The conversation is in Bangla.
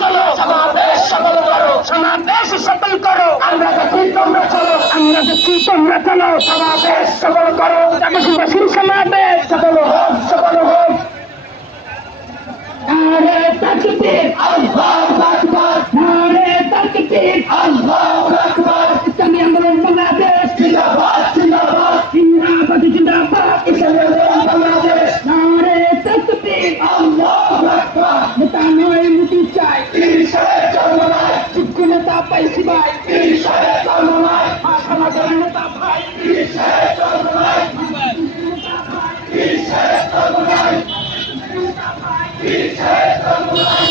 চলো সমাবেশ সফল করো সমাবেশ সফল করো আমরা দেখি তোমরা চলো আমরা দেখি তোমরা চলো সমাবেশ সফল করো দেশবাসীর সমাবেশ সফল হোক সফল হোক নারে তাকবীর আল্লাহু আকবার নারে তাকবীর আল্লাহু আকবার ইসলামী আন্দোলন বাংলাদেশ জিন্দাবাদ জিন্দাবাদ জিন্দাবাদ জিন্দাবাদ ইসলামী আন্দোলন বাংলাদেশ নারে তাকবীর আল্লাহু আকবার নেতা নয় মুক্তি চাই পীর সাহেব জন্ম নাই যোগ্য নেতা পাইছি ভাই পীর সাহেব জন্ম নাই সমাজের নেতা ভাই পীর সাহেব জন্ম নাই পীর সাহেব জন্ম নাই পীর সাহেব জন্ম নাই